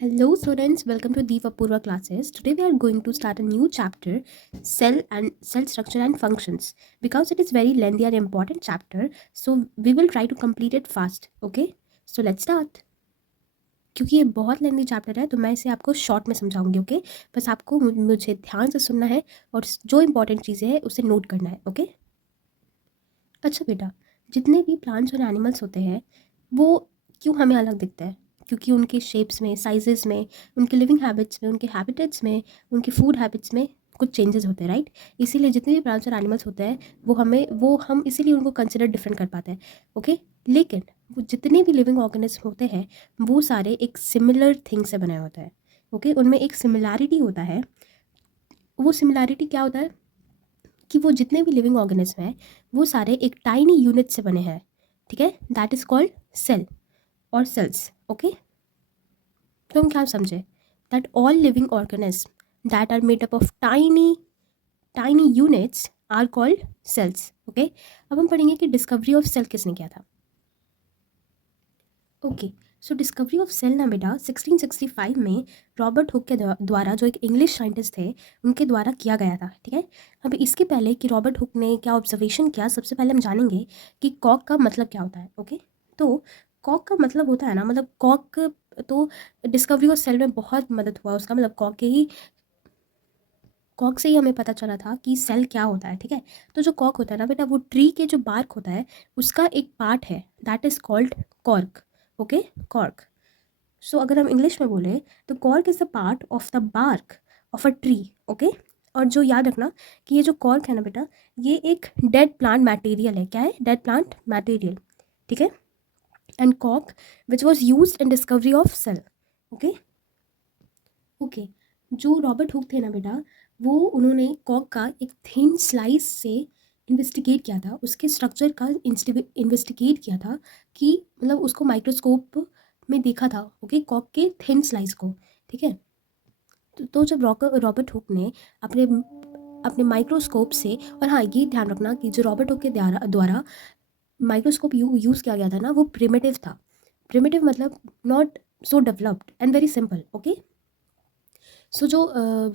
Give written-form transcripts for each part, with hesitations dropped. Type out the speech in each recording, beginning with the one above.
Hello, students. Welcome to Deep Apurva classes. Today we are going to start a new chapter, cell structure and functions. Because it is very lengthy and important chapter, so we will try to complete it fast. Okay? So let's start. क्योंकि ये बहुत लेंदी chapter है तो मैं इसे आपको short में समझाऊंगी. Okay? बस आपको मुझे ध्यान से सुनना है और जो इंपॉर्टेंट चीज़ें हैं उसे नोट करना है. ओके? अच्छा बेटा, जितने भी प्लांट्स और एनिमल्स होते हैं वो क्यों हमें अलग दिखते हैं? क्योंकि उनके शेप्स में, साइजेस में, उनके लिविंग हैबिट्स में, उनके हैबिटेट्स में, उनके फूड हैबिट्स में कुछ चेंजेस होते हैं, राइट? इसीलिए जितने भी प्लांट्स और एनिमल्स होते हैं वो हम इसीलिए उनको कंसिडर डिफरेंट कर पाते हैं. ओके? लेकिन वो जितने भी लिविंग ऑर्गेनिज्म होते हैं वो सारे एक सिमिलर थिंग से बने होते हैं. ओके? उनमें एक सिमिलैरिटी होता है. वो सिमिलैरिटी क्या होता है कि वो जितने भी लिविंग ऑर्गेनिज्म हैं वो सारे एक टाइनी यूनिट से बने हैं. ठीक है? दैट इज कॉल्ड सेल और सेल्स. ओके? तो हम क्या समझे? That all living organism that are made up of tiny units are called cells. Okay? अब हम पढ़ेंगे कि डिस्कवरी ऑफ सेल किसने किया था. Okay, so discovery of cell ना बेटा 1665 में रॉबर्ट हुक के द्वारा, जो एक इंग्लिश साइंटिस्ट थे, उनके द्वारा किया गया था. ठीक है? अब इसके पहले कि रॉबर्ट हुक ने क्या ऑब्जर्वेशन किया, सबसे पहले हम जानेंगे कि कॉक का मतलब क्या होता है. ओके? तो कॉक का मतलब होता है ना, मतलब कॉक, तो डिस्कवरी ऑफ सेल में बहुत मदद हुआ उसका. मतलब कॉक से ही हमें पता चला था कि सेल क्या होता है. ठीक है? तो जो कॉक होता है ना बेटा, वो ट्री के जो बार्क होता है उसका एक पार्ट है, that is called cork. Okay? Cork. So अगर हम इंग्लिश में बोले तो cork is the part of the bark of a tree. Okay? और जो याद रखना कि ये जो कॉर्क है ना बेटा, ये एक डेड प्लांट मटेरियल है. क्या है? Dead plant material. ठीक है? And cork which was use in discovery of cell. Okay? Okay, जो रॉबर्ट हुक थे ना बेटा, वो उन्होंने कॉर्क का एक थिन स्लाइस से इन्वेस्टिगेट किया था, उसके स्ट्रक्चर का इन्वेस्टिगेट किया था, कि मतलब उसको माइक्रोस्कोप में देखा था. ओके? कॉर्क के थिन स्लाइस को. ठीक है? तो जब रॉबर्ट हुक ने अपने अपने माइक्रोस्कोप से, और हाँ ये ध्यान रखना कि जो रॉबर्ट हुक के द्वारा माइक्रोस्कोप यूज़ किया गया था ना, वो प्रिमिटिव था. प्रिमिटिव मतलब not so developed and very simple. Okay? So जो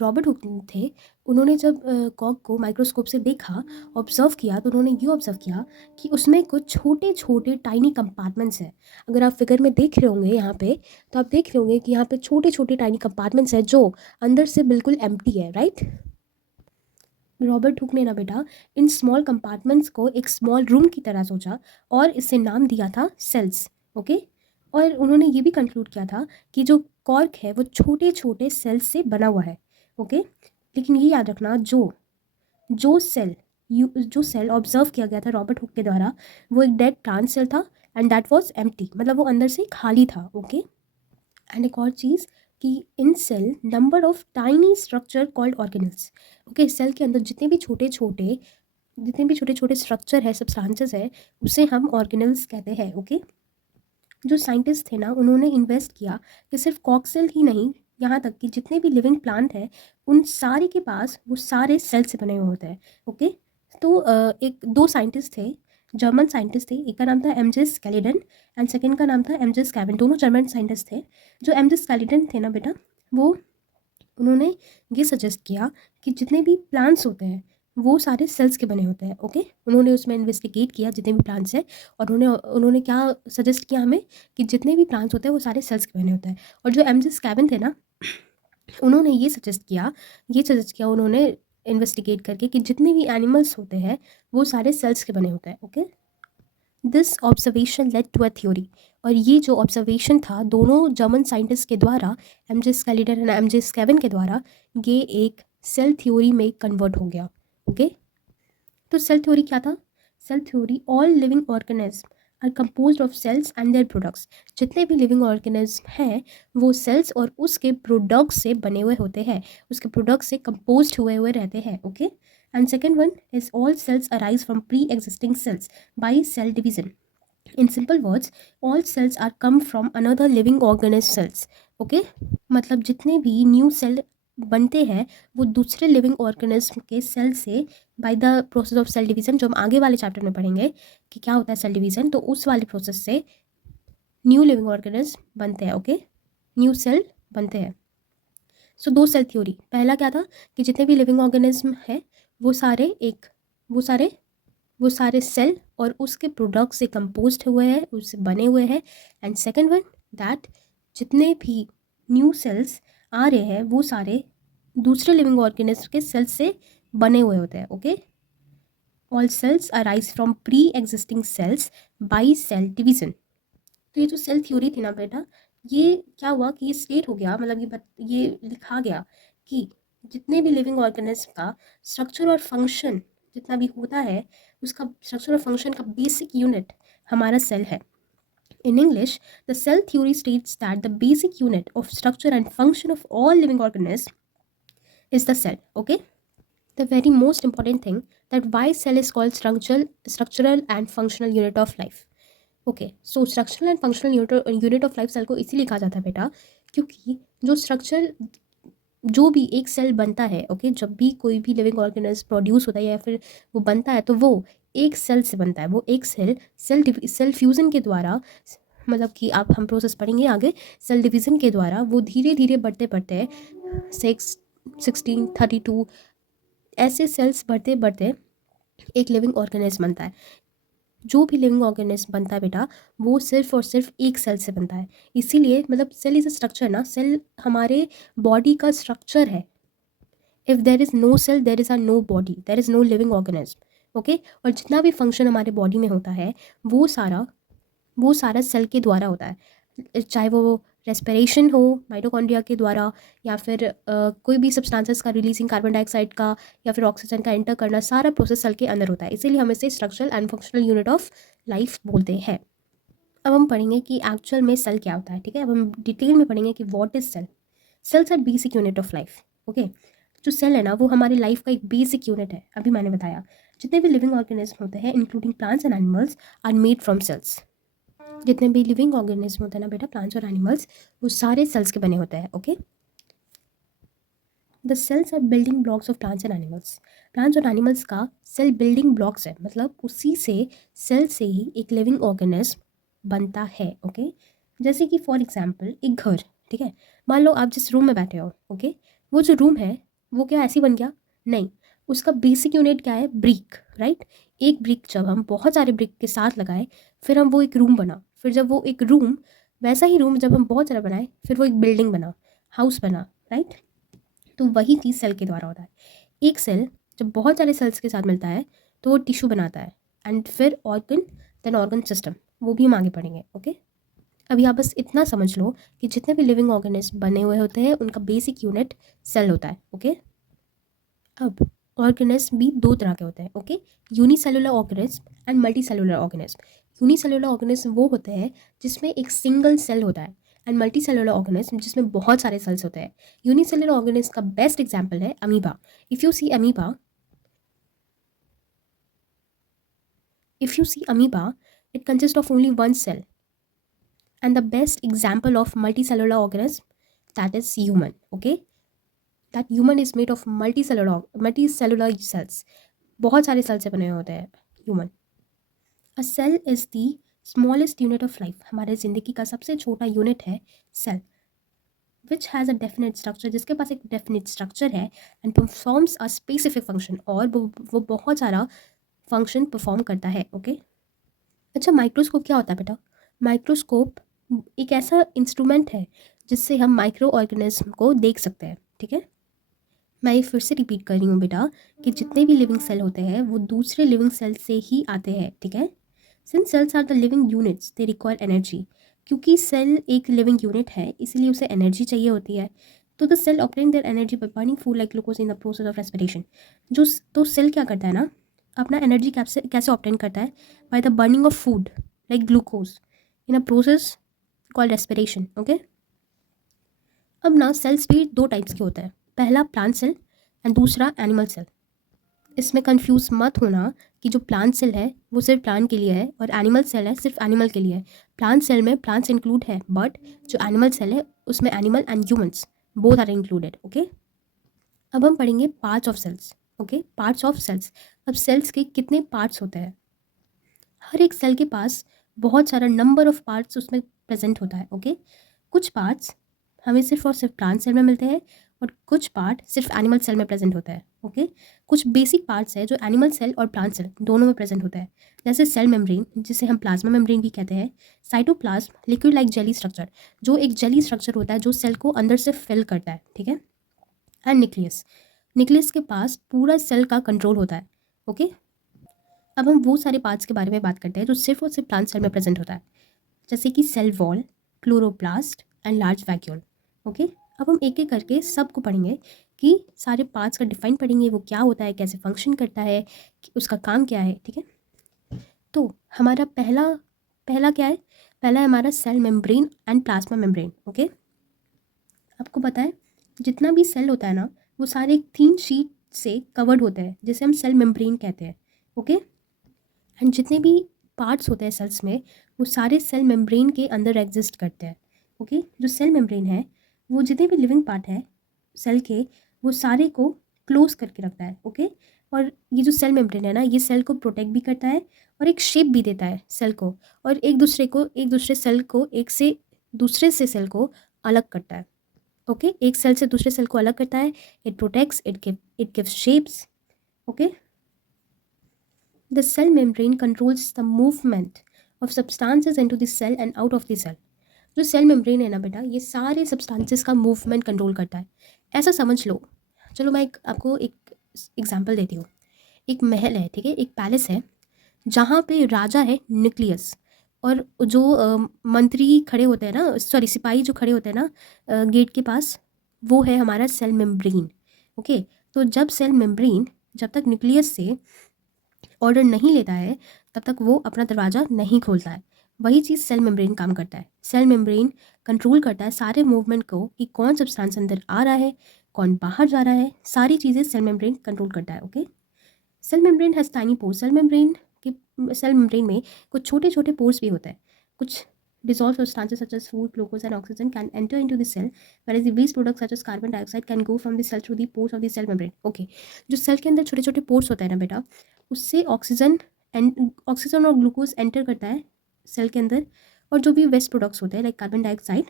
रॉबर्ट हुक थे, उन्होंने जब कॉक को माइक्रोस्कोप से देखा, ऑब्जर्व किया, तो उन्होंने ये ऑब्जर्व किया कि उसमें कुछ छोटे छोटे टाइनी कंपार्टमेंट्स हैं. अगर आप फिगर में देख रहे होंगे यहाँ पे, तो आप देख रहे होंगे कि यहाँ पे छोटे छोटे टाइनी कंपार्टमेंट्स हैं जो अंदर से बिल्कुल एम्प्टी है. राइट? रॉबर्ट हुक ने ना बेटा इन स्मॉल कंपार्टमेंट्स को एक स्मॉल रूम की तरह सोचा और इसे नाम दिया था सेल्स. ओके? और उन्होंने ये भी कंक्लूड किया था कि जो कॉर्क है वो छोटे छोटे सेल्स से बना हुआ है. ओके? लेकिन ये याद रखना, जो सेल ऑब्जर्व किया गया था रॉबर्ट हुक के द्वारा, वो एक डेड प्लांट सेल था एंड दैट वाज एम्प्टी, मतलब वो अंदर से खाली था. ओके? एंड एक और चीज़ कि in cell number of tiny structure called organelles. Okay? Cell के अंदर जितने भी छोटे छोटे स्ट्रक्चर है, सब्सटेंसेस है, उसे हम ऑर्गेनल्स कहते हैं. ओके? जो साइंटिस्ट थे ना, उन्होंने इन्वेस्ट किया कि सिर्फ कॉकसेल ही नहीं, यहाँ तक कि जितने भी लिविंग प्लांट हैं उन सारे के पास वो सारे सेल से बने हुए होते हैं. ओके? तो एक दो साइंटिस्ट थे, जर्मन साइंटिस्ट थे. एक का नाम था M J Schleiden and second का नाम था एम जे स्कैवेन. दोनों जर्मन साइंटिस्ट थे. जो एम जे स्केलिडन थे ना बेटा, वो उन्होंने ये सजेस्ट किया कि जितने भी प्लांट्स होते हैं वो सारे सेल्स के बने होते हैं. ओके? उन्होंने उसमें इन्वेस्टिगेट किया जितने भी प्लांट्स हैं, और उन्होंने क्या सजेस्ट किया हमें कि जितने भी प्लांट्स होते हैं वो सारे सेल्स के बने होते हैं. और जो एम जे स्कैवेन थे ना, उन्होंने ये सजेस्ट किया उन्होंने इन्वेस्टिगेट करके कि जितने भी एनिमल्स होते हैं वो सारे सेल्स के बने होते हैं. Okay? This observation led to a theory. और ये जो ऑब्जर्वेशन था दोनों जर्मन साइंटिस्ट के द्वारा, M J Schleiden and M J Schwann के द्वारा, ये एक सेल थ्योरी में कन्वर्ट हो गया. ओके? तो सेल थ्योरी क्या था? Cell theory, all living organism are composed of cells and their products. जितने भी लिविंग ऑर्गेनिज्म हैं वो सेल्स और उसके प्रोडक्ट्स से बने हुए होते हैं, उसके प्रोडक्ट्स से कंपोज्ड हुए रहते हैं. Okay? And second one is all cells arise from pre existing cells by cell division. In simple words, all cells are come from another living organism cells. Okay? मतलब जितने भी न्यू सेल बनते हैं वो दूसरे लिविंग ऑर्गेनिज्म के cell से by the process of cell division, जो हम आगे वाले चैप्टर में पढ़ेंगे कि क्या होता है सेल डिवीजन, तो उस वाले प्रोसेस से न्यू लिविंग ऑर्गेनिज्म बनते हैं. ओके? न्यू सेल बनते हैं। सो दो सेल थ्योरी, पहला क्या था कि जितने भी लिविंग ऑर्गेनिज्म है वो सारे एक वो सारे सेल और उसके प्रोडक्ट से कंपोज्ड हुए हैं, उससे बने हुए हैं। एंड सेकंड वन दैट जितने भी न्यू सेल्स आ रहे हैं वो सारे दूसरे लिविंग ऑर्गेनिज्म के सेल्स से बने हुए होते हैं। Okay, all cells arise from pre existing cells by cell division. तो ये जो सेल थ्योरी थी ना बेटा, ये क्या हुआ कि ये स्टेट हो गया, मतलब ये लिखा गया कि जितने भी लिविंग ऑर्गेनिज्म का स्ट्रक्चर और फंक्शन जितना भी होता है, उसका स्ट्रक्चर और फंक्शन का बेसिक यूनिट हमारा सेल है। In English, the cell theory states that the basic unit of structure and function of all living organisms is the cell. Okay, the very most important thing that why cell is called structural and functional unit of life. Okay, so structural and functional unit of life cell को इसीलिए कहा जाता है बेटा, क्योंकि जो structure जो भी एक सेल बनता है, ओके, जब भी कोई भी लिविंग ऑर्गेनिज्म प्रोड्यूस होता है या फिर वो बनता है तो वो एक सेल से बनता है। वो एक सेल फ्यूज़न के द्वारा, मतलब कि आप हम प्रोसेस पढ़ेंगे आगे, सेल डिवीज़न के द्वारा वो धीरे धीरे बढ़ते बढ़ते 6, 16, 32 ऐसे सेल्स बढ़ते बढ़ते एक लिविंग ऑर्गेनिज्म बनता है। जो भी लिविंग ऑर्गेनिज्म बनता है बेटा, वो सिर्फ और सिर्फ एक सेल से बनता है। इसीलिए मतलब सेल इज़ अ स्ट्रक्चर ना, सेल हमारे बॉडी का स्ट्रक्चर है। If there is no cell there is a no body, there is no living organism. Okay, और जितना भी फंक्शन हमारे बॉडी में होता है वो सारा सेल के द्वारा होता है, चाहे वो रेस्पिरेशन हो माइटोकॉन्ड्रिया के द्वारा, या फिर कोई भी सब्सटेंसेस का रिलीजिंग कार्बन डाइऑक्साइड का या फिर ऑक्सीजन का एंटर करना, सारा प्रोसेस सेल के अंदर होता है। इसीलिए हम इसे structural and functional unit of life बोलते हैं। अब हम पढ़ेंगे कि एक्चुअल में सेल क्या होता है। ठीक है, अब हम डिटेल में पढ़ेंगे कि what is cell. Cells are basic unit of life. Okay, जो सेल है ना वो हमारी लाइफ का एक बेसिक यूनिट है। अभी मैंने बताया जितने भी लिविंग ऑर्गेनिज्म होते हैं including plants and animals are made from cells. जितने भी लिविंग ऑर्गेनिज्म होते हैं ना बेटा, प्लांट्स और एनिमल्स, वो सारे सेल्स के बने होते हैं। Okay, the cells are building blocks of plants and animals. Plants और एनिमल्स का सेल बिल्डिंग ब्लॉक्स है, मतलब उसी से सेल से ही एक लिविंग ऑर्गेनिज्म बनता है। ओके, जैसे कि फॉर एग्जाम्पल एक घर, ठीक है, मान लो आप जिस रूम में बैठे हो, ओके, वो जो रूम है वो क्या ऐसे ही बन गया? नहीं, उसका बेसिक यूनिट क्या है? Brick, right. एक ब्रिक जब हम बहुत सारे ब्रिक के साथ लगाए फिर हम वो एक रूम बना, फिर जब वो एक रूम, वैसा ही रूम जब हम बहुत सारा बनाए फिर वो एक बिल्डिंग बना, हाउस बना, राइट। तो वही चीज़ सेल के द्वारा होता है। एक सेल जब बहुत सारे सेल्स के साथ मिलता है तो वो टिश्यू बनाता है, एंड फिर ऑर्गन, देन ऑर्गन सिस्टम, वो भी हम आगे पढ़ेंगे। ओके, अभी आप बस इतना समझ लो कि जितने भी लिविंग ऑर्गेनिज्म बने हुए होते हैं उनका बेसिक यूनिट सेल होता है। ओके, अब ऑर्गेनिज्म भी दो तरह के होते हैं। Okay, unicellular organism and multi cellular organism. Unicellular organism वो होते हैं जिसमें एक सिंगल सेल होता है, एंड मल्टी सेलुलर ऑर्गेनिज्म जिसमें बहुत सारे सेल्स होते हैं। यूनिसेलुलर ऑर्गेनिज्म का बेस्ट एग्जाम्पल है amoeba. If you see amoeba, if you see amoeba, it consists of only one cell. And the best example of multicellular organism, that is human. Okay, that human is made of multicellular cells. बहुत सारे cell से बने हुए होते हैं human. A cell is the smallest unit of life. हमारे ज़िंदगी का सबसे छोटा यूनिट है cell, which has a definite structure, जिसके पास एक डेफिनेट स्ट्रक्चर है, and performs a specific function, और वो बहुत सारा फंक्शन परफॉर्म करता है। ओके, अच्छा, माइक्रोस्कोप क्या होता है बेटा? माइक्रोस्कोप एक ऐसा इंस्ट्रूमेंट है जिससे हम माइक्रो ऑर्गेनिज्म को देख सकते हैं। ठीक है, मैं ये फिर से रिपीट कर रही हूँ बेटा कि जितने भी लिविंग सेल होते हैं वो दूसरे लिविंग सेल से ही आते हैं। ठीक है, since cells are the living units they require energy. क्योंकि सेल एक लिविंग यूनिट है इसलिए उसे एनर्जी चाहिए होती है। तो the cell operate their energy by burning food like glucose in the process of respiration. जो तो सेल क्या करता है ना, अपना एनर्जी कैसे ऑप्टेन करता है? By the burning of food like glucose in a process called respiration. Okay, अब ना सेल्स भी दो टाइप्स के होते हैं, पहला प्लांट सेल एंड दूसरा एनिमल सेल। इसमें कंफ्यूज मत होना कि जो प्लांट सेल है वो सिर्फ प्लांट के लिए है और एनिमल सेल है सिर्फ एनिमल के लिए है। प्लांट सेल में प्लांट्स इंक्लूड है, बट जो एनिमल सेल है उसमें animal and humans both are included. Okay, अब हम पढ़ेंगे parts of cells. Okay, parts of cells. अब सेल्स के कितने पार्ट्स होते हैं? हर एक सेल के पास बहुत सारा नंबर ऑफ पार्ट्स उसमें प्रेजेंट होता है। ओके, कुछ पार्ट्स हमें सिर्फ और सिर्फ प्लांट सेल में मिलते हैं और कुछ पार्ट सिर्फ एनिमल सेल में प्रेजेंट होता है। ओके, कुछ बेसिक पार्ट्स है जो एनिमल सेल और प्लांट सेल दोनों में प्रेजेंट होता है, जैसे सेल मेम्ब्रेन जिसे हम प्लाज्मा मेम्ब्रेन भी कहते हैं, cytoplasm liquid like jelly structure जो एक जेली स्ट्रक्चर होता है जो सेल को अंदर से फिल करता है, ठीक है, एंड न्यूक्लियस, न्यूक्लियस के पास पूरा सेल का कंट्रोल होता है। ओके, अब हम वो सारे पार्ट्स के बारे में बात करते हैं जो सिर्फ और सिर्फ प्लांट सेल में प्रेजेंट होता है, जैसे कि cell wall, chloroplast and large vacuole. Okay, अब हम एक एक करके सबको पढ़ेंगे कि सारे पार्ट्स का डिफाइन पढ़ेंगे, वो क्या होता है, कैसे फंक्शन करता है, कि उसका काम क्या है, ठीक है। तो हमारा पहला पहला क्या है, पहला है हमारा cell membrane and plasma membrane. Okay, आपको पता है जितना भी सेल होता है ना वो सारे एक थीन शीट से कवर्ड होते हैं जिसे हम सेल मेम्ब्रेन कहते हैं। ओके, एंड जितने भी पार्ट्स होते हैं सेल्स में वो सारे सेल मेम्ब्रेन के अंदर एग्जिस्ट करते हैं। ओके, जो सेल मेम्ब्रेन है वो जितने भी लिविंग पार्ट है सेल के वो सारे को क्लोज करके रखता है। ओके, और ये जो सेल मेम्ब्रेन है ना ये सेल को प्रोटेक्ट भी करता है और एक शेप भी देता है सेल को, और एक दूसरे सेल को एक से दूसरे से सेल को अलग करता है। ओके, एक सेल से दूसरे सेल को अलग करता है, it protects, it gives shapes. Okay, the cell membrane controls the movement of substances into the cell and out of the cell. जो सेल मेम्ब्रेन है ना बेटा ये सारे सब्सटेंसेस का मूवमेंट कंट्रोल करता है। ऐसा समझ लो, चलो मैं आपको एक एग्जांपल देती हूँ। एक महल है, ठीक है, एक पैलेस है जहाँ पे राजा है न्यूक्लियस, और जो मंत्री खड़े होते हैं ना, सॉरी सिपाही जो खड़े होते हैं ना गेट के पास, वो है हमारा सेल मेम्ब्रेन। ओके, तो जब सेल मेम्ब्रेन जब तक न्यूक्लियस से ऑर्डर नहीं लेता है तब तक वो अपना दरवाज़ा नहीं खोलता है। वही चीज़ सेल मेम्ब्रेन काम करता है। सेल मेम्ब्रेन कंट्रोल करता है सारे मूवमेंट को कि कौन सब्सटेंस अंदर आ रहा है, कौन बाहर जा रहा है, सारी चीज़ें सेल मेम्ब्रेन कंट्रोल करता है। Okay, cell membrane has tiny pores. Cell membrane में कुछ छोटे छोटे पोर्स भी होते हैं। कुछ dissolved substances such as food, glucose and oxygen can enter into the cell, whereas the waste products such as carbon dioxide can go from the cell through the pores of the cell membrane. Okay, जो cell के अंदर छोटे छोटे pores होता है ना बेटा, उससे ऑक्सीजन और ग्लूकोज एंटर करता है सेल के अंदर, और जो भी वेस्ट प्रोडक्ट्स होते हैं लाइक कार्बन डाइऑक्साइड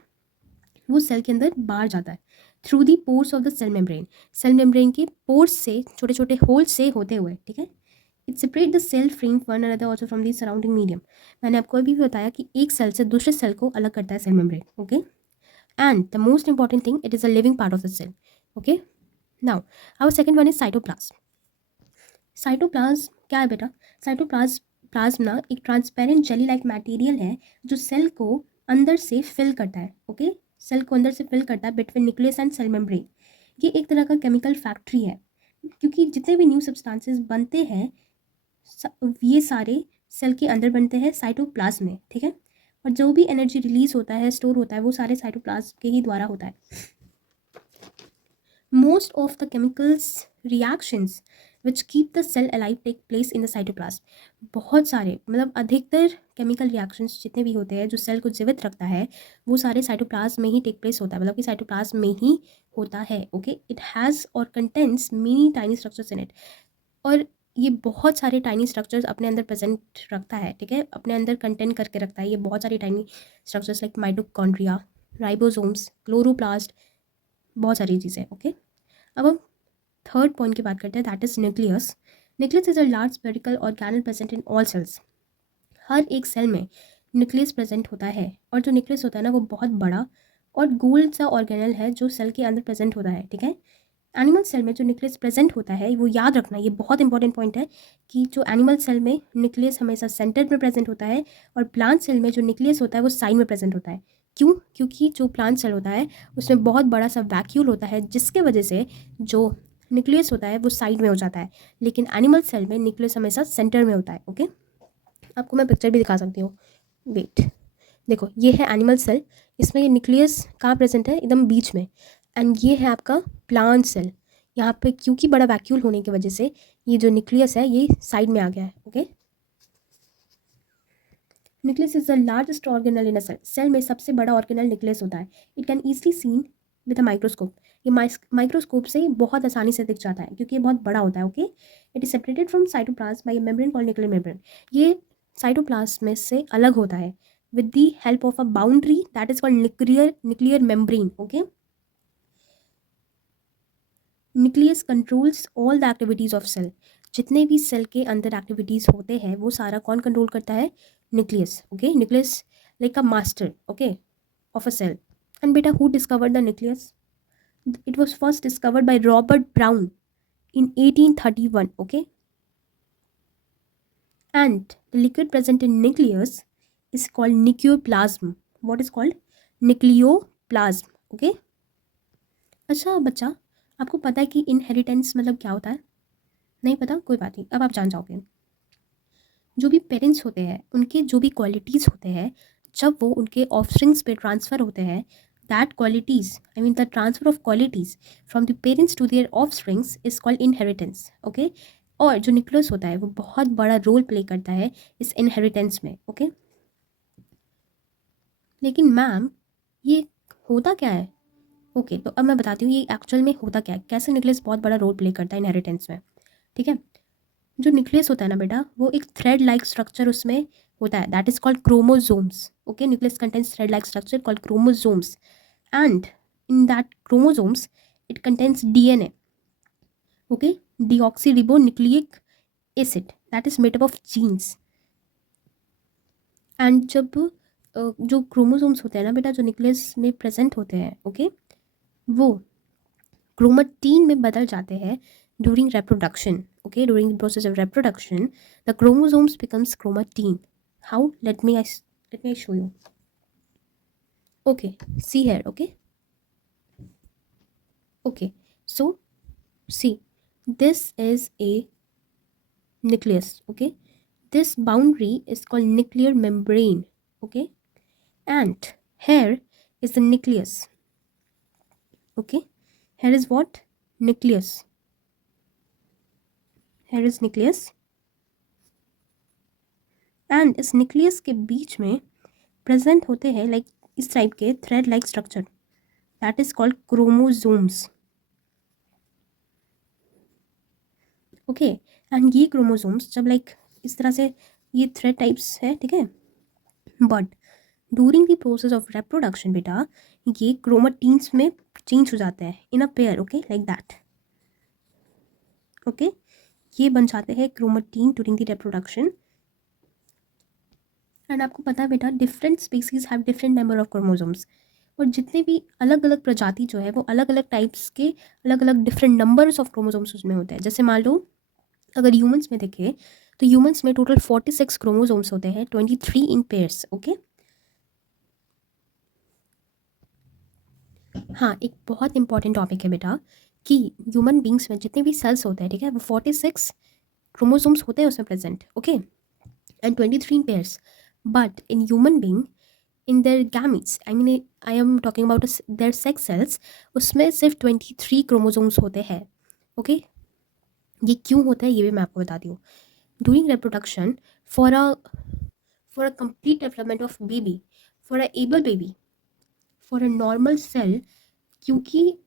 वो सेल के अंदर बाहर जाता है through the pores of the cell membrane. Cell membrane के पोर्स से, छोटे छोटे होल से होते हुए, ठीक है, it separate the cell from one another also from the surrounding medium. मैंने आपको अभी भी बताया कि एक सेल से दूसरे सेल को अलग करता है cell membrane. Okay, and the most important thing, it is a living part of the cell. Okay, now our second one is cytoplasm. Cytoplasm क्या है बेटा, साइटोप्लाज्म ना एक ट्रांसपेरेंट जेली लाइक मटेरियल है जो सेल को अंदर से फिल करता है। ओके, सेल को अंदर से फिल करता है between nucleus and cell membrane. ये एक तरह का केमिकल फैक्ट्री है, क्योंकि जितने भी न्यू सब्सटेंसेस बनते हैं ये सारे सेल के अंदर बनते हैं साइटोप्लाज्म में, ठीक है, और जो भी एनर्जी रिलीज होता है, स्टोर होता है, वो सारे साइटोप्लाज्म के ही द्वारा होता है। Most of the chemicals reactions which keep the cell alive take place in the cytoplasm. बहुत सारे मतलब अधिकतर केमिकल रिएक्शंस जितने भी होते हैं जो सेल को जीवित रखता है वो सारे साइटोप्लाज्म में ही टेक प्लेस होता है, मतलब कि साइटोप्लाज्म में ही होता है। ओके, इट हैज़ और contents many tiny structures in it, और ये बहुत सारे टाइनी स्ट्रक्चर्स अपने अंदर प्रेजेंट रखता है, ठीक है, अपने अंदर कंटेंट करके रखता है ये बहुत सारी tiny structures like mitochondria, ribosomes, chloroplast, बहुत सारी चीज़ें। ओके, अब हम थर्ड पॉइंट की बात करते हैं, that is nucleus. Nucleus is a large spherical organelle present in all cells. हर एक सेल में न्यूक्लियस प्रेजेंट होता है, और जो न्यूक्लियस होता है ना वो बहुत बड़ा और गोल सा ऑर्गेनल है जो सेल के अंदर प्रेजेंट होता है, ठीक है। एनिमल सेल में जो न्यूक्लियस प्रेजेंट होता है वो याद रखना, ये बहुत इंपॉर्टेंट पॉइंट है कि जो एनिमल सेल में न्यूक्लियस हमेशा सेंटर में प्रेजेंट होता है, और प्लांट सेल में जो न्यूक्लियस होता है वो साइड में प्रेजेंट होता है। क्यों? क्योंकि जो प्लांट सेल होता है उसमें बहुत बड़ा सा वैक्यूल होता है जिसके वजह से जो न्यूक्लियस होता है वो साइड में हो जाता है, लेकिन एनिमल सेल में न्यूक्लियस हमेशा सेंटर में होता है। ओके, आपको मैं पिक्चर भी दिखा सकती हूँ, वेट, देखो ये है एनिमल सेल, इसमें ये न्यूक्लियस कहाँ प्रेजेंट है, एकदम बीच में, एंड ये है आपका प्लांट सेल। यहाँ पे क्योंकि बड़ा वैक्यूल होने की वजह से ये जो न्यूक्लियस है ये साइड में आ गया है। Okay, nucleus is the largest organelle in a cell. Cell में सबसे बड़ा ऑर्गेनल न्यूक्लियस होता है। It can easily seen with a microscope. ये माइक्रोस्कोप से बहुत आसानी से दिख जाता है क्योंकि ये बहुत बड़ा होता है। Okay, it is separated from cytoplasm by a membrane called nuclear membrane. ये साइटोप्लाज्म में से अलग होता है with the help of a boundary that is called nuclear membrane. Okay, nucleus controls all the activities of cell. जितने भी cell के अंदर एक्टिविटीज़ होते हैं वो सारा कौन कंट्रोल करता है? Nucleus. Okay, nucleus like a master, okay, of a cell. And बेटा, who discovered the nucleus? It was first discovered by Robert Brown in 1831. Okay, and the liquid present in nucleus is called nucleoplasm. What is called? Nucleoplasm. Okay. अच्छा बच्चा, आपको पता है कि inheritance मतलब क्या होता है? नहीं पता? कोई बात नहीं, अब आप जान जाओगे. जो भी पेरेंट्स होते हैं उनके जो भी क्वालिटीज़ होते हैं, जब वो उनके ऑफस्प्रिंग्स पे ट्रांसफ़र होते हैं, that qualities, I mean the transfer of qualities from the parents to their offsprings is called inheritance. Okay, और जो न्यूक्लियस होता है वो बहुत बड़ा रोल प्ले करता है इस इनहेरिटेंस में. ओके, लेकिन मैम ये होता क्या है? ओके, तो अब मैं बताती हूँ ये एक्चुअल में होता क्या है, कैसे न्यूक्लियस बहुत बड़ा रोल प्ले करता है इनहेरिटेंस में. ठीक है, जो न्यूक्लियस होता है ना बेटा, वो एक थ्रेड लाइक स्ट्रक्चर उसमें होता है, that is called chromosomes. Okay, nucleus contains thread like structure called chromosomes, and in that chromosomes it contains DNA. Okay, deoxyribonucleic acid that is made up of genes. And जब जो chromosomes होते हैं ना बेटा, जो न्यूक्लियस में present होते हैं, ओके, वो क्रोमेटीन में बदल जाते हैं during reproduction. Okay, during the process of reproduction the chromosomes becomes chromatin. How? Let me show you. Okay, see here. Okay, so see, this is a nucleus. Okay, this boundary is called nuclear membrane. Okay, and here is the nucleus. Okay, here is what? Nucleus. Here is nucleus, and इस nucleus के बीच में present होते हैं like इस type के thread like structure, that is called chromosomes. Okay, and ये chromosomes जब like इस तरह से ये थ्रेड टाइप्स है, ठीक है, but during the process of reproduction बेटा ये क्रोमेटीन्स में चेंज हो जाते हैं in a pair. Okay, like that. Okay, ये बन जाते हैं chromatin during the reproduction. And आपको पता है बेटा, different species have different number of chromosomes, और जितने भी अलग अलग प्रजाति जो है वो अलग अलग टाइप्स के अलग अलग डिफरेंट नंबर्स ऑफ क्रोमोसोम्स उसमें होते हैं. जैसे मान लो अगर ह्यूमंस में देखें तो ह्यूमंस में टोटल 46 क्रोमोसोम्स होते हैं, 23 इन पेयर्स. ओके, हाँ, एक बहुत इंपॉर्टेंट टॉपिक है बेटा कि ह्यूमन बींग्स में जितने भी सेल्स होते हैं, ठीक है, वो 46 क्रोमोसोम्स होते हैं उसमें present. Okay, and 23 in pairs. But in human being in their gametes, I mean I am talking about their sex cells, उसमें सिर्फ 23 क्रोमोसोम्स होते हैं. ओके, ये क्यों होता है ये भी मैं आपको बताती हूँ. During reproduction for a complete development of baby, for a able baby, for a normal cell, क्योंकि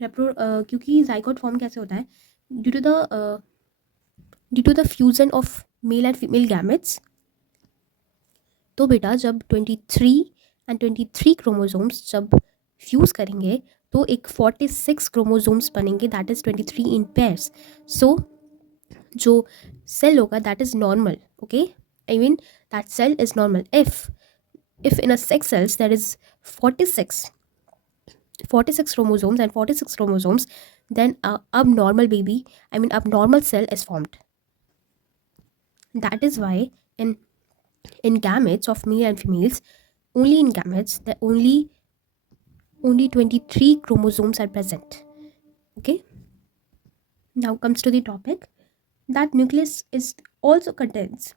क्योंकि जाइगोट फॉर्म कैसे होता है, due to the fusion of male and female gametes. तो बेटा जब 23 क्रोमोसोम्स जब फ्यूज़ करेंगे तो एक 46 क्रोमोसोम्स बनेंगे, that is 23 in pairs. So जो सेल होगा that is normal. Okay, I mean that cell is normal if in a sex cells there is 46 chromosomes and 46 chromosomes, then a abnormal baby, I mean abnormal cell is formed. That is why in gametes of male and females, only in gametes there only 23 chromosomes are present. Okay, now comes to the topic that nucleus is also contains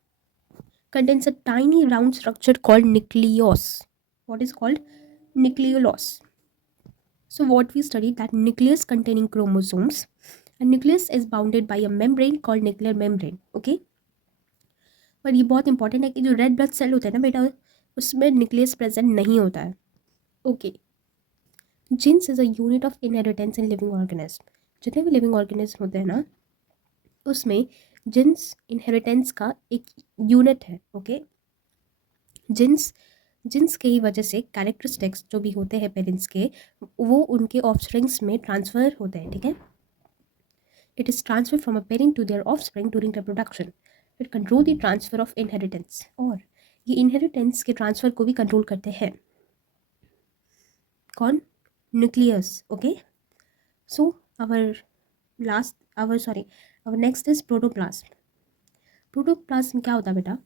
a tiny round structure called nucleus. What is called? Nucleolus. So what we studied, that nucleus containing chromosomes, and nucleus is bounded by a membrane called nuclear membrane. Okay, पर ये बहुत important है कि जो red blood cell होता है ना बेटा, उसमें न्यूक्लियस प्रेजेंट नहीं होता है. Okay, genes is a unit of inheritance in living organism. जितने भी लिविंग ऑर्गेनिज्म होते हैं ना उसमें जीन्स इनहेरिटेंस का एक यूनिट है. ओके, जीन्स जिन्स की वजह से कैरेक्टरिस्टिक्स जो भी होते हैं पेरेंट्स के, वो उनके ऑफस्प्रिंग्स में ट्रांसफ़र होते हैं, ठीक है। It is transfer from a parent to their offspring during reproduction. It control the transfer of inheritance, और ये इनहेरिटेंस के ट्रांसफ़र को भी कंट्रोल करते हैं कौन? Nucleus, okay. So our our next is protoplasm. Protoplasm क्या होता है बेटा?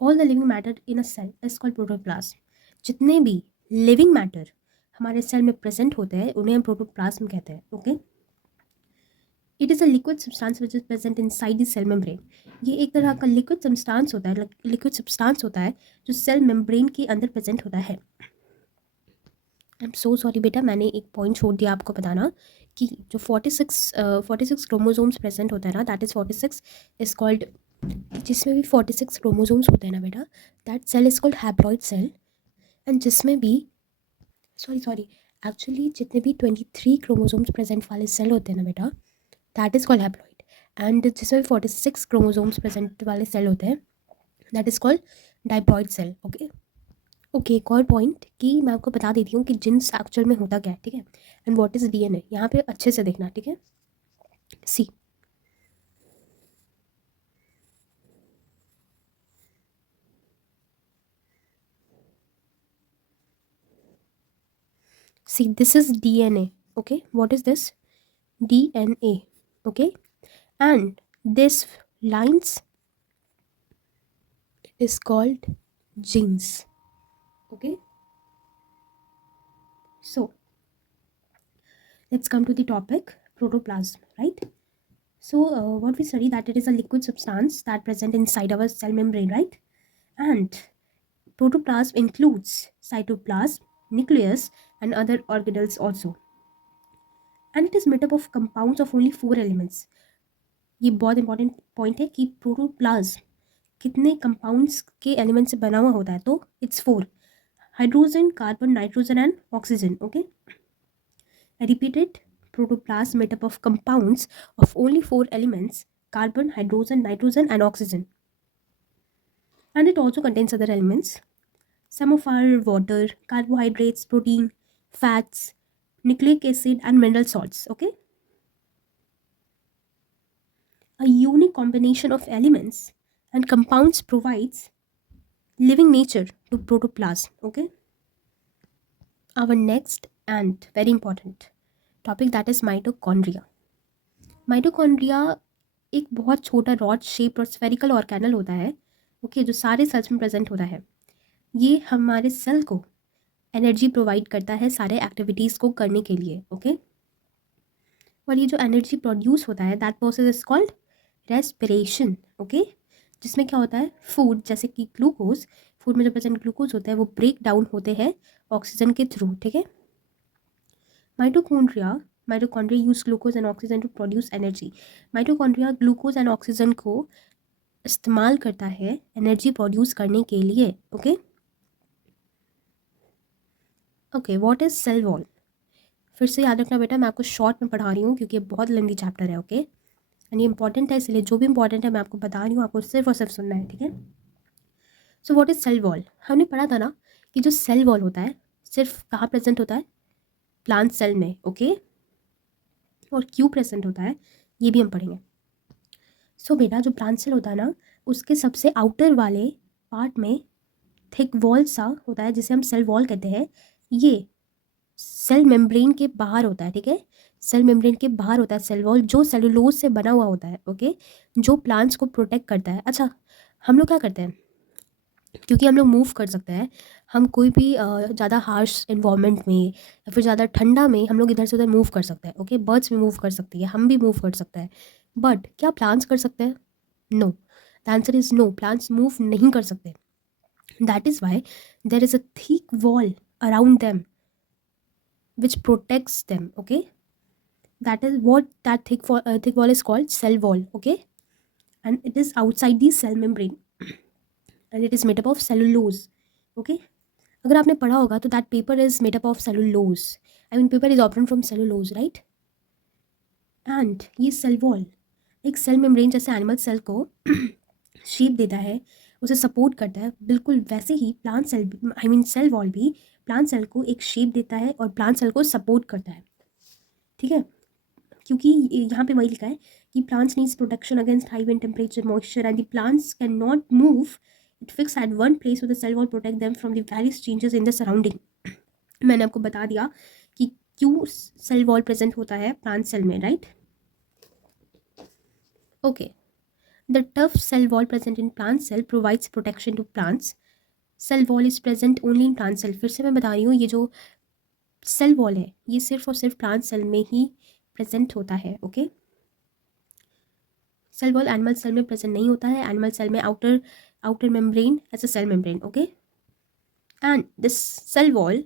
All the living matter in a cell is called protoplasm. जितने भी लिविंग मैटर हमारे सेल में प्रेजेंट होते हैं उन्हें हम प्रोटोप्लाज्म कहते हैं, okay. It is a liquid substance which is present inside the cell membrane. ये एक तरह का लिक्विड सब्सटेंस होता है, जो सेल मेम्ब्रेन के अंदर प्रेजेंट होता है। आई एम सो सॉरी बेटा, मैंने एक पॉइंट छोड़ दिया आपको बताना कि जो 46 क्रोमोसोम्स प्रेजेंट होता है ना, दैट इज़ 46 इज कॉल्ड, जिसमें भी 46 क्रोमोसोम्स होते हैं ना बेटा, that cell is called haploid cell. And जिसमें भी सॉरी एक्चुअली जितने भी 23 क्रोमोसोम्स प्रेजेंट वाले सेल होते हैं ना बेटा, that is called haploid. And जिसमें 46 क्रोमोसोम्स प्रेजेंट वाले सेल होते हैं, that is called diploid cell, okay. Okay, एक और पॉइंट कि मैं आपको बता देती हूँ कि जीन्स एक्चुअल में होता क्या है, ठीक है, एंड व्हाट इज डीएनए। यहाँ पे अच्छे से देखना, ठीक है। सी this is DNA, okay. What is this? DNA, okay. And this lines is called genes, okay. So let's come to the topic protoplasm, right? So what we study, that it is a liquid substance that present inside our cell membrane, right? And protoplasm includes cytoplasm, nucleus, and other organelles also. And it is made up of compounds of only 4 elements. ये बहुत important point है कि protoplasm कितने compounds के element से बना हुआ होता है, तो it's 4: hydrogen, carbon, nitrogen and oxygen, okay. Repeated, protoplasm made up of compounds of only 4 elements: carbon, hydrogen, nitrogen and oxygen. And it also contains other elements. Some of our water, carbohydrates, protein, fats, nucleic acid and mineral salts, okay. A unique combination of elements and compounds provides living nature to protoplasm, okay. Our next and very important topic, that is mitochondria. Mitochondria एक बहुत छोटा rod shape और spherical organelle होता है, okay, जो सारे sales में present होता है। ये हमारे सेल को एनर्जी प्रोवाइड करता है सारे एक्टिविटीज़ को करने के लिए, ओके। और ये जो एनर्जी प्रोड्यूस होता है, that process is called respiration, okay. जिसमें क्या होता है, फूड जैसे कि ग्लूकोज, फूड में जो प्रेजेंट ग्लूकोज होता है वो ब्रेक डाउन होते हैं ऑक्सीजन के थ्रू, ठीक है। Mitochondria use glucose and oxygen to produce energy. Mitochondria glucose and oxygen को इस्तेमाल करता है एनर्जी प्रोड्यूस करने के लिए, okay. Okay, what is cell wall? फिर से याद रखना बेटा, मैं आपको शॉर्ट में पढ़ा रही हूँ क्योंकि ये बहुत लेंदी चैप्टर है, ओके। एंड ये इंपॉर्टेंट है, इसलिए जो भी इंपॉर्टेंट है मैं आपको बता रही हूँ, आपको सिर्फ और सिर्फ सुनना है, ठीक है। So what is cell wall? हमने पढ़ा था ना कि जो सेल वॉल होता है सिर्फ कहाँ प्रेजेंट होता है, प्लांट सेल में, ओके। और क्यों प्रेजेंट होता है ये भी हम पढ़ेंगे। सो बेटा, जो प्लांट सेल होता है ना, उसके सबसे आउटर वाले पार्ट में थिक वॉल सा होता है जिसे हम सेल वॉल कहते हैं। ये सेल मेम्ब्रेन के बाहर होता है, ठीक है। सेल मेम्ब्रेन के बाहर होता है सेल वॉल, जो सेलुलोज से बना हुआ होता है, ओके, जो प्लांट्स को प्रोटेक्ट करता है। अच्छा, हम लोग क्या करते हैं, क्योंकि हम लोग मूव कर सकते हैं, हम कोई भी ज़्यादा हार्श इन्वायरमेंट में या फिर ज़्यादा ठंडा में हम लोग इधर से उधर मूव कर सकते हैं, ओके। बर्ड्स भी मूव कर सकती है, हम भी मूव कर सकते हैं, बट क्या प्लांट्स कर सकते हैं? No, the answer is no, plants move नहीं कर सकते। That is why there is a thick wall around them which protects them, okay. That is what that thick wall is called, cell wall, okay. And it is outside the cell membrane and it is made up of cellulose, okay. अगर आपने पढ़ा होगा तो that paper is made up of cellulose, I mean paper is obtained from cellulose, right. And ये cell wall एक cell membrane जैसे animal cell को shape देता है उसे सपोर्ट करता है, बिल्कुल वैसे ही plant cell I mean cell wall भी प्लांट सेल को एक शेप देता है और प्लांट सेल को सपोर्ट करता है, ठीक है। क्योंकि यहाँ पे वही लिखा है कि plants needs protection against high wind temperature moisture and the plants can not move it fix at one place with the cell wall protect them from the various changes in the surrounding. मैंने आपको बता दिया कि क्यों cell wall present होता है plant cell में, right. Okay, the tough cell wall present in plant cell provides protection to plants. Cell wall is present only in plant cell. फिर से मैं बता रही हूँ, ये जो सेल वॉल है ये सिर्फ और सिर्फ प्लांट सेल में ही प्रेजेंट होता है, okay. Cell wall animal cell में प्रेजेंट नहीं होता है। एनिमल सेल में outer membrane as a cell membrane, okay. And this cell wall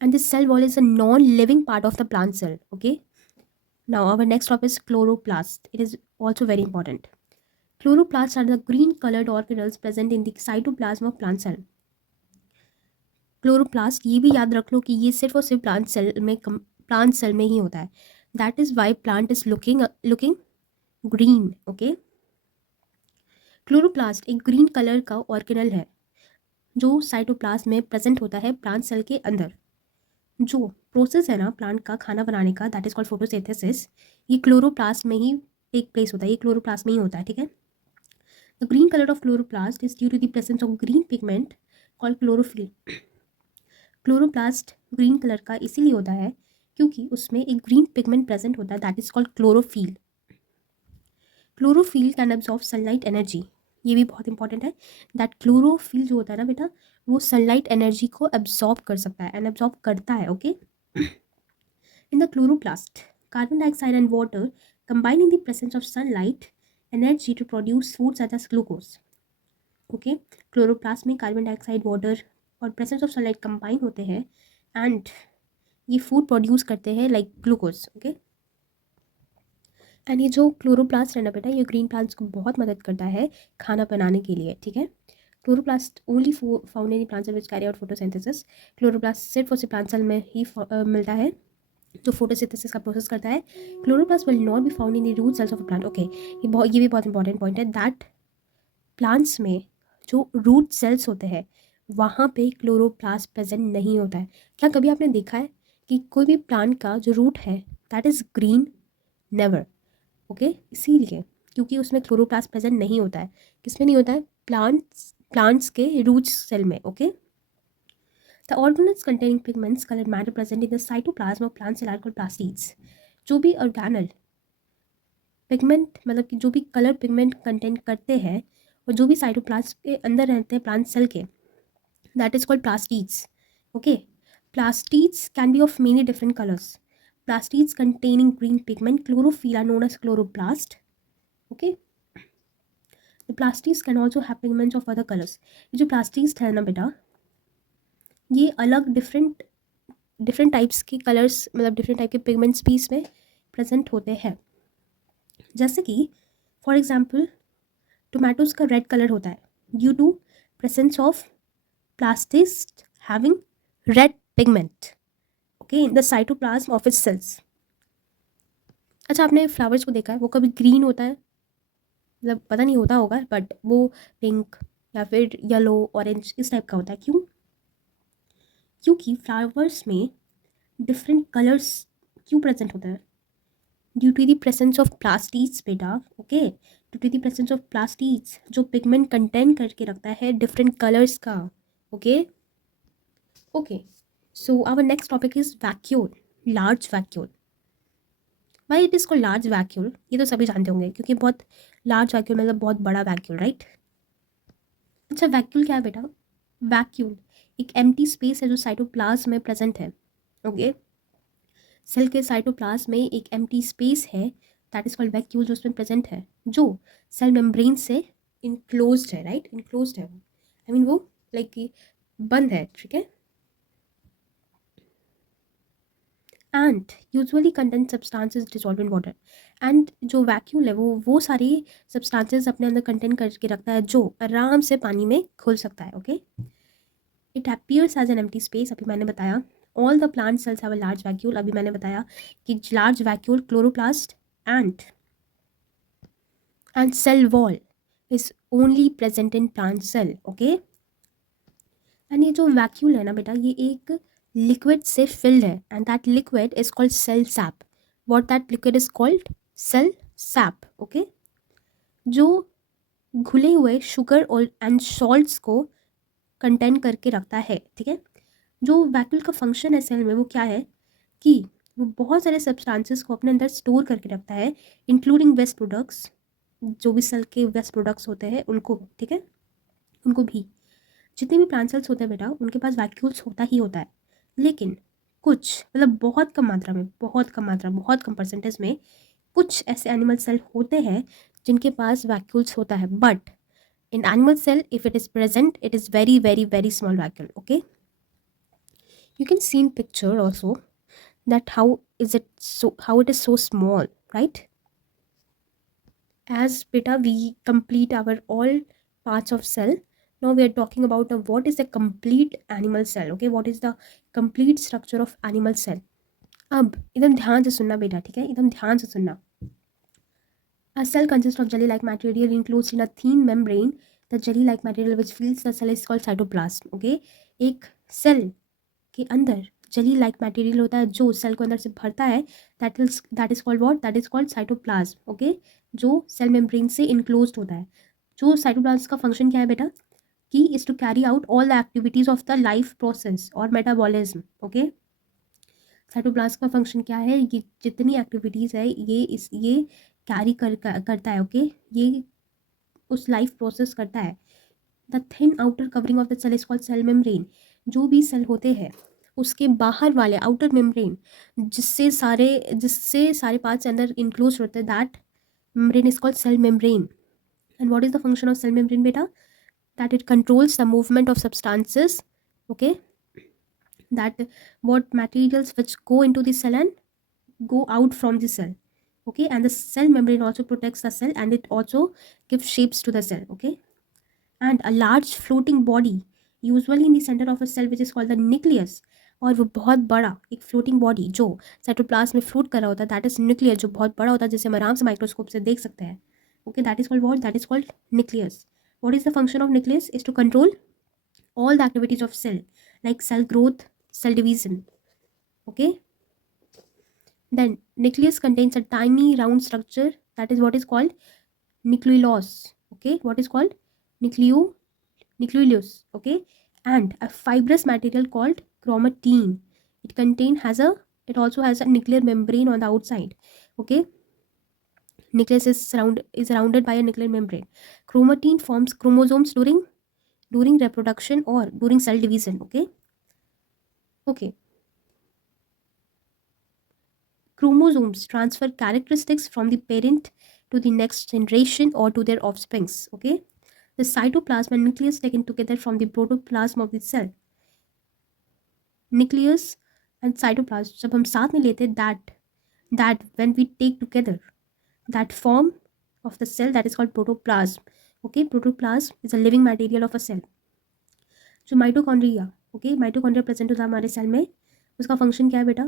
is a non-living part of the plant cell, okay. Now our next topic is chloroplast. It is also very important. Chloroplasts are the green colored organelles present in the cytoplasm of plant cell. Chloroplast, ये भी याद रख लो कि ये सिर्फ और सिर्फ plant cell में ही होता है। That is why plant is looking green, okay. Chloroplast एक ग्रीन कलर का ऑर्गेनल है जो साइटोप्लाज्म में प्रेजेंट होता है प्लांट सेल के अंदर। जो प्रोसेस है ना प्लांट का खाना बनाने का, दैट इज कॉल्ड फोटोसिंथेसिस, ये क्लोरोप्लास्ट में ही टेक प्लेस होता है, ये क्लोरोप्लास्ट में ही होता है, ठीक है। The green colour of chloroplast is due to the presence of green pigment called chlorophyll. Chloroplast green colour का इसीलिए होता है क्योंकि उसमें एक ग्रीन पिगमेंट प्रेजेंट होता है, that is called chlorophyll. Chlorophyll can absorb sunlight energy, ये भी बहुत इंपॉर्टेंट है, दैट क्लोरोफिल जो होता है ना बेटा, वो सनलाइट एनर्जी को एब्जॉर्ब कर सकता है एंड एब्जॉर्ब करता है, okay. In the chloroplast carbon dioxide and water combine in the presence of sunlight energy to produce food such as glucose, okay. Chloroplast में कार्बन डाइऑक्साइड, वाटर और presence of sunlight combine होते हैं and ये food produce करते हैं like glucose, okay. And ये जो chloroplast है ना बेटा, ये ग्रीन प्लांट्स को बहुत मदद करता है खाना बनाने के लिए, ठीक है। Chloroplast only found in plant cell which carry out photosynthesis. Chloroplast सिर्फ और सिर्फ प्लांट सेल में ही मिलता है जो फोटोसिंथेसिस का प्रोसेस करता है। Chloroplast will not be found in the root cells of a plant, okay. ये भी बहुत इंपॉर्टेंट पॉइंट है, दैट प्लांट्स में जो रूट सेल्स होते हैं वहाँ पे क्लोरोप्लास्ट प्रेजेंट नहीं होता है। क्या कभी आपने देखा है कि कोई भी प्लांट का जो रूट है that is green? Never, okay. इसीलिए क्योंकि उसमें क्लोरोप्लास्ट प्रेजेंट नहीं होता है। किसमें नहीं होता है? प्लांट्स के रूट सेल में, okay. The organelles containing pigments colour matter present in the cytoplasm of plant cell are called plastids. जो भी ऑर्गेनल पिगमेंट मतलब कि जो भी कलर पिगमेंट कंटेंट करते हैं और जो भी साइटोप्लाज्म के अंदर रहते हैं प्लांट सेल के, that is called plastids, okay. Plastids can be of many different colors. Plastids containing green pigment chlorophyll are known as chloroplast, okay. The plastids can also have pigments of other colors. ये जो plastids है ना बेटा, ये अलग different types के colours मतलब different type के पिगमेंट्स भी इसमें प्रेजेंट होते हैं। जैसे कि फॉर एग्जाम्पल टोमेटोज का रेड कलर होता है due to presence of plastids having red pigment, okay, in the cytoplasm of its cells. अच्छा, आपने फ्लावर्स को देखा है, वो कभी ग्रीन होता है, मतलब पता नहीं होता होगा, बट वो पिंक या फिर येलो ऑरेंज इस टाइप का होता है। क्यों? क्योंकि फ्लावर्स में डिफरेंट कलर्स क्यों प्रेजेंट होता है? Due to the presence of plastids बेटा, okay. Due to the presence of plastids जो पिगमेंट कंटेन करके रखता है डिफरेंट कलर्स का, okay. Okay, so our next topic is vacuole, large vacuole. Why it is called large vacuole, ये तो सभी जानते होंगे क्योंकि बहुत लार्ज वैक्यूल मतलब बहुत बड़ा वैक्यूल, राइट। अच्छा, वैक्यूल क्या है बेटा? वैक्यूल एक एम्प्टी स्पेस है जो साइटोप्लाज्म में प्रेजेंट है, ओके। सेल के साइटोप्लाज्म में एक एम्प्टी स्पेस है दैट इज कॉल्ड वैक्यूल जो उसमें प्रेजेंट है, जो सेल मेम्ब्रेन से इनक्लोज्ड है, राइट। इनक्लोज्ड है, आई मीन वो लाइक बंद है, ठीक है। And usually content substances dissolve in water. And जो वैक्यूल है वो सारी सब्सटेंसेस अपने अंदर कंटेन करके रखता है जो आराम से पानी में घुल सकता है, okay. It appears as an empty space, अभी मैंने बताया। All the plant cells have a large vacuole, अभी मैंने बताया कि large vacuole chloroplast and cell wall is only present in plant cell. Okay, and ये जो वैक्यूल है ना बेटा, ये एक लिक्विड से फिल्ड है, and that liquid is called cell sap. What that liquid is called? Cell sap. Okay, जो घुले हुए शुगर और एंड सॉल्ट्स को कंटेन करके रखता है. ठीक है, जो वैक्यूल का फंक्शन है सेल में वो क्या है कि वो बहुत सारे सब्सटेंसेस को अपने अंदर स्टोर करके रखता है, इंक्लूडिंग वेस्ट प्रोडक्ट्स. जो भी सेल के वेस्ट प्रोडक्ट्स होते हैं उनको, ठीक है, उनको भी. जितने भी प्लांट सेल्स होते हैं बेटा, उनके पास वैक्यूल्स होता ही होता है, लेकिन कुछ, मतलब बहुत कम मात्रा में, बहुत कम परसेंटेज में कुछ ऐसे एनिमल सेल होते हैं जिनके पास वैक्यूल्स होता है. But in animal cell, if it is present, it is very very very small vacuole. Okay, you can see in picture also that how is it so, how it is so small, right? As beta we complete our all parts of cell, now we are talking about what is the complete animal cell. Okay, what is the complete structure of animal cell? अब एकदम ध्यान से सुनना बेटा, ठीक है, एकदम ध्यान से सुनना. A cell consists of jelly-like material enclosed in a thin membrane. The jelly-like material which fills the cell is called cytoplasm. Okay, एक सेल के अंदर जेली लाइक मटेरियल होता है जो सेल को अंदर से भरता है, that is called what? That is called cytoplasm. Okay, जो सेल मेम्ब्रेन से इनक्लोज्ड होता है. जो साइटोप्लाज्म का फंक्शन क्या है बेटा? कि is to carry out all the activities of the life process और मेटाबॉलिज्म. ओके, साइटोप्लाज्म का फंक्शन क्या है? ये जितनी एक्टिविटीज़ है ये कैरी करता है. ओके, ये उस लाइफ प्रोसेस करता है. The thin outer covering of the cell is called cell membrane. जो भी सेल होते हैं उसके बाहर वाले आउटर मेम्ब्रेन, जिससे सारे पार्ट्स अंदर इंक्लूज होते हैं, that membrane is called cell membrane. And what is the function of cell membrane बेटा? That it controls the movement of substances. Okay, that what materials which go into the cell and go out from the cell. Okay, and the cell membrane also protects the cell and it also gives shapes to the cell. Okay, and a large floating body usually in the center of a cell which is called the nucleus. और वो बहुत बड़ा एक floating body जो cytoplasm में float कर रहा होता है, दैट इज न्यूक्लियस, जो बहुत बड़ा होता है, जिसे हम आराम से माइक्रोस्कोप से देख सकते हैं. Okay, that is called what? That is called nucleus. What is the function of nucleus? Is to control all the activities of cell, like cell growth, cell division. Okay, then nucleus contains a tiny round structure, that is what is called nucleolus. Okay, what is called nucleolus. Okay, and a fibrous material called chromatin. It also has a nuclear membrane on the outside. Okay, nucleus is surrounded by a nuclear membrane. Chromatin forms chromosomes during reproduction or during cell division. Okay, chromosomes transfer characteristics from the parent to the next generation or to their offsprings. Okay, the cytoplasm and nucleus taken together from the protoplasm of the cell. Nucleus and cytoplasm जब हम साथ में लेते, that when we take together, that form of the cell, that is called protoplasm. Okay, protoplasm is a living material of a cell. जो mitochondria, okay, mitochondria present होता है हमारे cell में, उसका फंक्शन क्या है बेटा?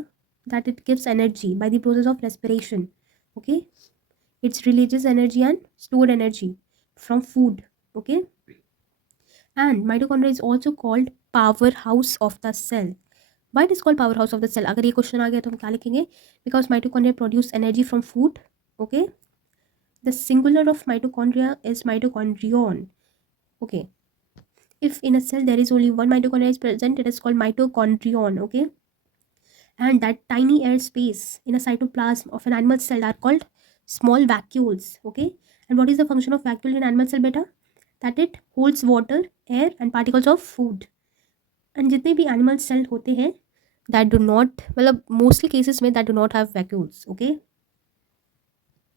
that it gives energy by the process of respiration. Okay, it releases energy and stored energy from food. Okay, and mitochondria is also called powerhouse of the cell. Why it is called powerhouse of the cell? अगर ये question आ गया तो हम क्या लिखेंगे? Because mitochondria produce energy from food. Okay, the singular of mitochondria is mitochondrion. Okay, if in a cell there is only one mitochondria is present, it is called mitochondrion. Okay, and that tiny air space in a cytoplasm of an animal cell are called small vacuoles. Okay, and what is the function of vacuole in animal cell beta? That it holds water, air and particles of food. and जितने भी animal cell होते हैं that do not, मतलब mostly cases में that do not have vacuoles. Okay,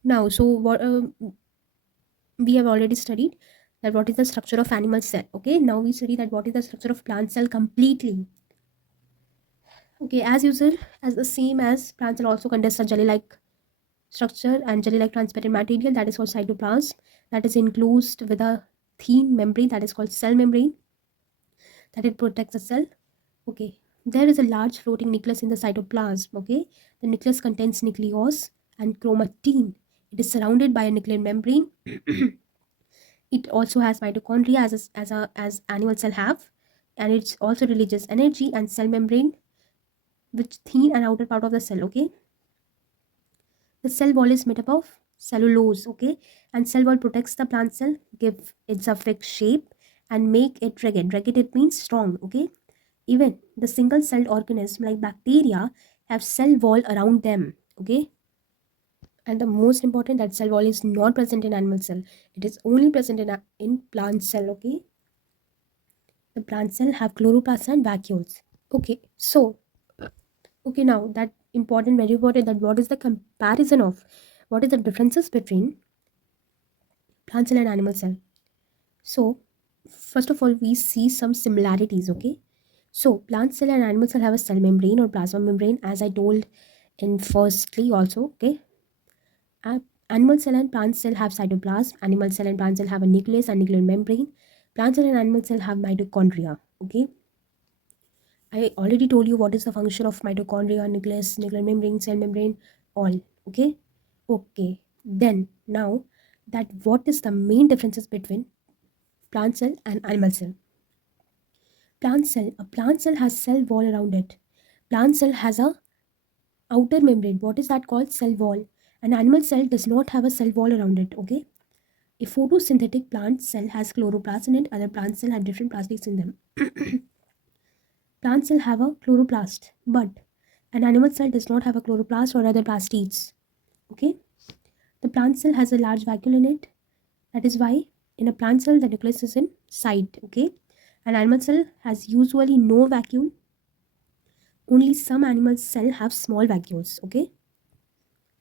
now so what we have already studied that what is the structure of animal cell. Okay, now we study that what is the structure of plant cell completely. Okay, as usual, as the same as plant cell also contains a jelly-like structure and jelly-like transparent material, that is called cytoplasm, that is enclosed with a thin membrane, that is called cell membrane, that it protects the cell. Okay, there is a large floating nucleus in the cytoplasm. Okay, the nucleus contains nucleus and chromatin. It is surrounded by a nuclear membrane. It also has mitochondria as animal cell have, and it's also releases energy and cell membrane, which thin and outer part of the cell. Okay, the cell wall is made up of cellulose. Okay, and cell wall protects the plant cell, give it a fixed shape, and make it rugged. Rugged it means strong. Okay, even the single-celled organism like bacteria have cell wall around them. Okay, and the most important, that cell wall is not present in animal cell. It is only present in plant cell. Okay, the plant cell have chloroplast and vacuoles. Okay, so okay, now that important, very important, that what is the comparison of, what is the differences between plant cell and animal cell. So first of all, we see some similarities. Okay, so plant cell and animal cell have a cell membrane or plasma membrane, as I told in firstly also. Okay, uh, animal cell and plant cell have cytoplasm. Animal cell and plant cell have a nucleus and nuclear membrane. Plant cell and animal cell have mitochondria. Okay, I already told you what is the function of mitochondria, nucleus, nuclear membrane, cell membrane, all. Okay, okay. Then now, that what is the main differences between plant cell and animal cell. Plant cell, a plant cell has cell wall around it. Plant cell has a outer membrane. What is that called? Cell wall. An animal cell does not have a cell wall around it. Okay, a photosynthetic plant cell has chloroplast in it. Other plant cell have different plastics in them. Plant cell have a chloroplast, but an animal cell does not have a chloroplast or other plastids. Okay, the plant cell has a large vacuole in it. That is why in a plant cell the nucleus is in side. Okay, an animal cell has usually no vacuole. Only some animal cell have small vacuoles. Okay,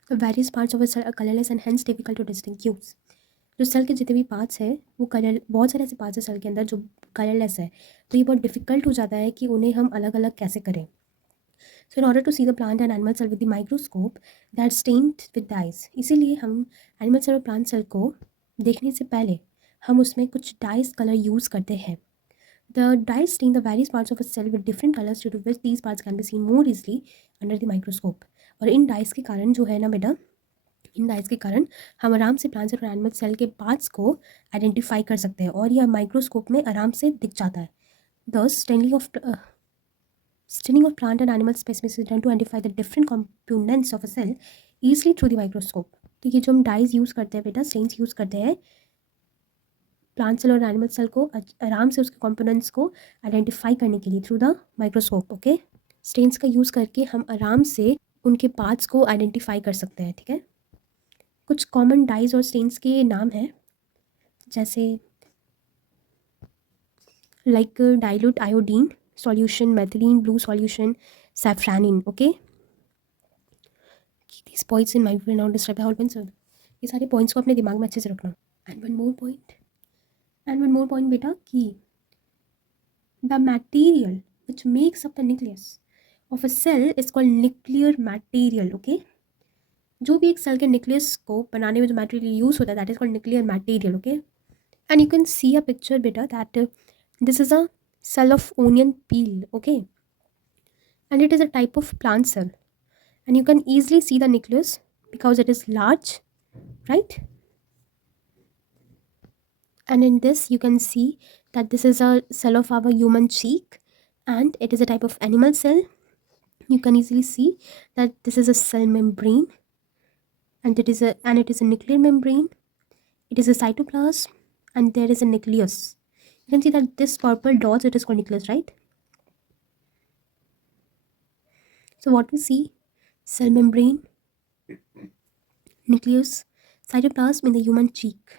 the various parts of a cell are colorless and hence difficult to distinguish. जो cell के जितने भी parts हैं वो colour, बहुत सारे ऐसे parts हैं सेल के अंदर जो कलरलेस है, तो ये बहुत डिफिकल्ट हो जाता है कि उन्हें हम अलग अलग कैसे करें. So in order to see the plant and animal cell with the microscope, they are stained with dyes. इसीलिए हम एनिमल सेल और प्लांट सेल को देखने से पहले हम उसमें कुछ डाइस कलर यूज़ करते हैं. The dyes stain the various parts of a cell with different colors, due to which these parts can be seen more easily under the microscope. और इन डाइस के कारण जो है ना बेटा, इन डाइस के कारण हम आराम से प्लांट सेल और एनिमल सेल के पार्ट्स को आइडेंटिफाई कर सकते हैं और यह माइक्रोस्कोप में आराम से दिख जाता है. Thus, staining of plant and animal specimens is done to identify the different components of a cell easily through the microscope. तो ये जो हम डाइज यूज़ करते हैं बेटा, स्टेन्स यूज़ करते हैं प्लांट सेल और एनिमल सेल को आराम से उसके कंपोनेंट्स को आइडेंटिफाई करने के लिए through the microscope. Okay, stains का यूज़ करके हम आराम से उनके पार्ट्स को आइडेंटिफाई कर सकते हैं. ठीक है, कुछ कॉमन डाइज और स्टेन्स के नाम हैं, जैसे like dilute iodine solution, methylene blue solution, safranin. Okay, these points in mind will now describe the whole pencil. ये सारे पॉइंट्स को अपने दिमाग में अच्छे से रखना. एंड वन मोर पॉइंट बेटा कि the material which makes up the nucleus of a cell is called nuclear material. Okay, जो भी एक सेल के न्यूक्लियस को बनाने में जो मटेरियल यूज होता है that is called nuclear material. Okay, and you can see a picture बेटा that this is a cell of onion peel. Okay, and it is a type of plant cell, and you can easily see the nucleus because it is large, right? And in this you can see that this is a cell of our human cheek, and it is a type of animal cell. You can easily see that this is a cell membrane, and it is a nuclear membrane. It is a cytoplasm, and there is a nucleus. You can see that this purple dots, it is called nucleus, right? So what we see, cell membrane, nucleus, cytoplasm in the human cheek.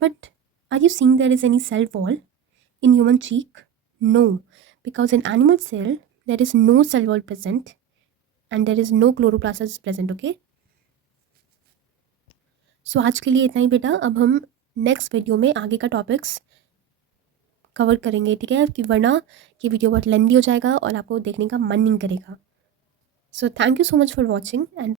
But are you seeing there is any cell wall in human cheek? No, because in animal cell there is no cell wall present and there is no chloroplast present. Okay, so आज के लिए इतना ही बेटा. अब हम next video में आगे का टॉपिक्स कवर करेंगे. ठीक है, कि वरना ये वीडियो बहुत लेंदी हो जाएगा और आपको देखने का मन नहीं करेगा. So thank you so much for watching and